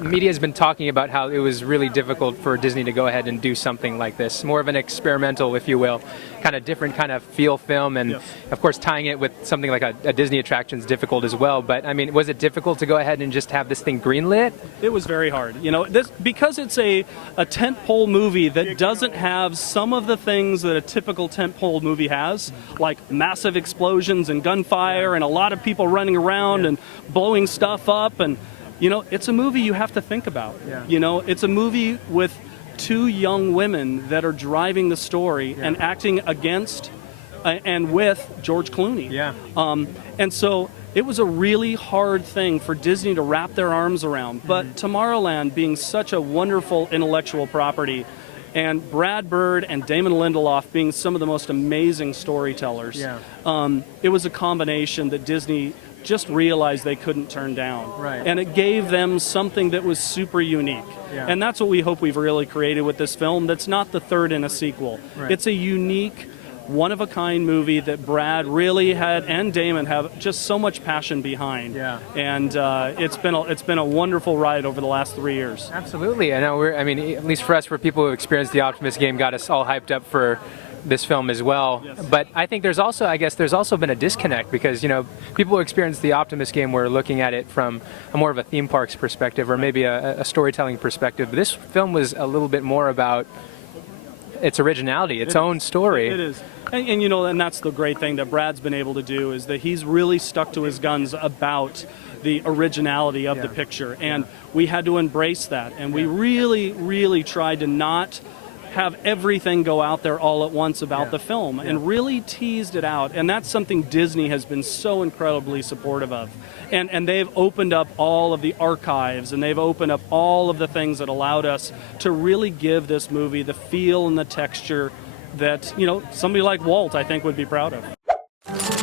media has been talking about how it was really difficult for Disney to go ahead and do something like this, more of an experimental, if you will, kind of different kind of feel film, and Yes. of course tying it with something like a Disney attraction is difficult as well. But I mean, was it difficult to go ahead and just have this thing greenlit? It was very hard. You know, this because it's a tentpole movie that doesn't have some of the things that a typical tentpole movie has, like massive explosions and gunfire and a lot of people running around and blowing stuff up, and you know, it's a movie you have to think about. Yeah. You know, it's a movie with two young women that are driving the story and acting against and with George Clooney. Yeah. And so it was a really hard thing for Disney to wrap their arms around. But Tomorrowland being such a wonderful intellectual property, and Brad Bird and Damon Lindelof being some of the most amazing storytellers, it was a combination that Disney just realized they couldn't turn down. Right. And it gave them something that was super unique. Yeah. And that's what we hope we've really created with this film. That's not the third in a sequel. Right. It's a unique, one-of-a-kind movie that Brad really had, and Damon have just so much passion behind. Yeah. And it's been a wonderful ride over the last 3 years. Absolutely. I know. I mean, at least for us, for people who experienced the Optimus game, got us all hyped up for this film as well. Yes. But I think there's also been a disconnect, because you know, people who experienced the Optimus game were looking at it from a more of a theme parks perspective, or maybe a storytelling perspective. But this film was a little bit more about its originality, its own story. It is. And you know, and that's the great thing that Brad's been able to do, is that he's really stuck to his guns about the originality of the picture. And we had to embrace that. And we really, really tried to not have everything go out there all at once about the film, and really teased it out. And that's something Disney has been so incredibly supportive of. And they've opened up all of the archives, and they've opened up all of the things that allowed us to really give this movie the feel and the texture that, you know, somebody like Walt, I think, would be proud of.